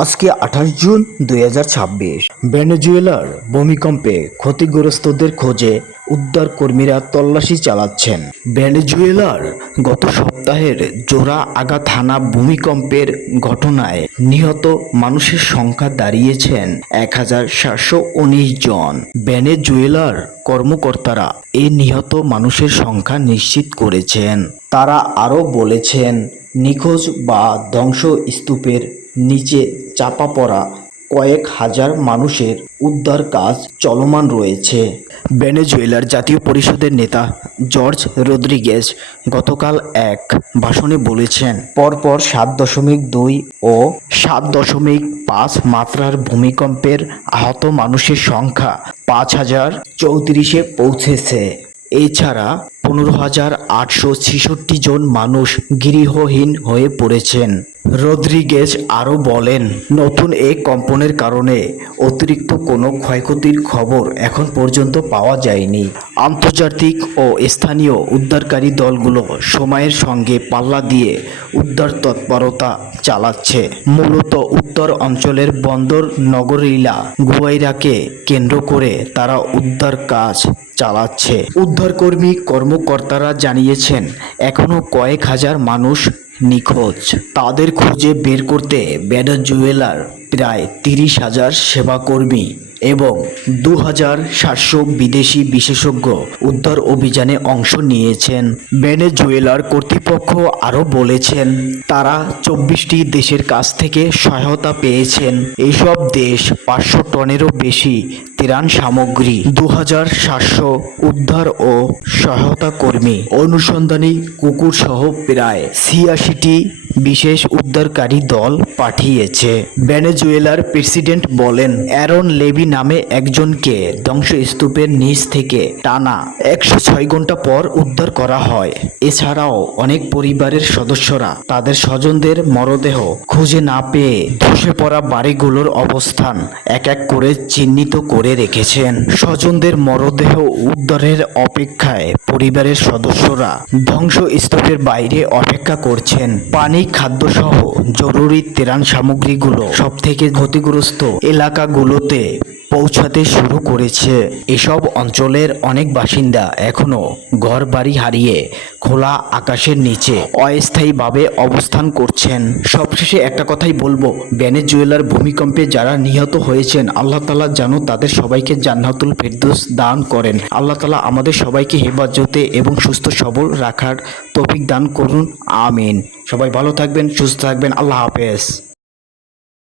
আজকে 28 জুন 2026। ভেনেজুয়েলার ভূমিকম্পে ক্ষতিগ্রস্তদের খোঁজে উদ্ধার কর্মীরা তল্লাশি চালাচ্ছেন। ভেনেজুয়েলার গত সপ্তাহের জোড়া আঘাত হানা ভূমিকম্পের ঘটনায় নিহত মানুষের সংখ্যা দাঁড়িয়েছেন 1719 জন। ভেনেজুয়েলার কর্মকর্তারা এই নিহত মানুষের সংখ্যা নিশ্চিত করেছেন। তারা আরও বলেছেন, নিখোঁজ বা ধ্বংসস্তূপের নিচে চাপা পড়া কয়েক হাজার মানুষের উদ্ধার কাজ চলমান রয়েছে। ভেনেজুয়েলার জাতীয় পরিষদের নেতা জর্জ রদ্রিগেজ গতকাল এক ভাষণে বলেছেন, পরপর 7.2 ও 7.5 মাত্রার ভূমিকম্পের আহত মানুষের সংখ্যা 5034-এ পৌঁছেছে। এছাড়া 15,866 জন মানুষ গৃহহীন হয়ে পড়েছেন। রদ্রিগেজ আরও বলেন, নতুন এই কম্পনের কারণে অতিরিক্ত কোনো ক্ষয়ক্ষতির খবর এখন পর্যন্ত পাওয়া যায়নি। আন্তর্জাতিক ও স্থানীয় উদ্ধারকারী দলগুলো সময়ের সঙ্গে পাল্লা দিয়ে উদ্ধার তৎপরতা চালাচ্ছে। মূলত উত্তর অঞ্চলের বন্দর নগরীলা গুয়াইরাকে কেন্দ্র করে তারা উদ্ধার কাজ চালাচ্ছে। উদ্ধারকর্মী কর্মকর্তারা জানিয়েছেন, এখনও কয়েক হাজার মানুষ নিখোঁজ। তাদের খুঁজে বের করতে ভেনেজুয়েলার প্রায় 30,000 সেবাকর্মী এবং 2,700 বিদেশি বিশেষজ্ঞ উদ্ধার অভিযানে অংশ নিয়েছেন। ভেনেজুয়েলার কর্তৃপক্ষ আরও বলেছেন, তারা 24টি দেশের কাছ থেকে সহায়তা পেয়েছেন। এসব দেশ 500 টনেরও বেশি ত্রাণ সামগ্রী, 2,700 উদ্ধার ও সহায়তা কর্মী, অনুসন্ধানী কুকুর সহ প্রায় 86টি বিশেষ উদ্ধারকারী দল পাঠিয়েছে। ভেনেজুয়েলার প্রেসিডেন্ট বলেন, অ্যারন লেভি নামে একজনকে ধ্বংসস্তূপের নিচ থেকে টানা 106 ঘন্টা পর উদ্ধার করা হয়। এছাড়াও অনেক পরিবারের সদস্যরা তাদের স্বজনদের মরদেহ খুঁজে না পেয়ে ধসে পড়া বাড়িগুলোর অবস্থান এক এক করে চিহ্নিত করে রেখেছেন। স্বজনদের মরদেহ উদ্ধারের অপেক্ষায় পরিবারের সদস্যরা ধ্বংসস্তূপের বাইরে অপেক্ষা করছেন। পানি, খাদ্যসহ জরুরি ত্রাণ সামগ্রীগুলো সবথেকে ক্ষতিগ্রস্ত এলাকাগুলোতে পৌঁছাতে শুরু করেছে। এসব অঞ্চলের অনেক বাসিন্দা এখনও ঘরবাড়ি হারিয়ে খোলা আকাশের নিচে অস্থায়ীভাবে অবস্থান করছেন। সবশেষে একটা কথাই বলবো, ভেনেজুয়েলার ভূমিকম্পে যারা নিহত হয়েছেন, আল্লাহ তাআলা যেন তাদের সবাইকে জান্নাতুল ফেরদৌস দান করেন। আল্লাহ তাআলা আমাদের সবাইকে হেফাজতে এবং সুস্থ সবল রাখার তৌফিক দান করুন, আমিন। সবাই ভালো থাকবেন, সুস্থ থাকবেন। আল্লাহ হাফেজ।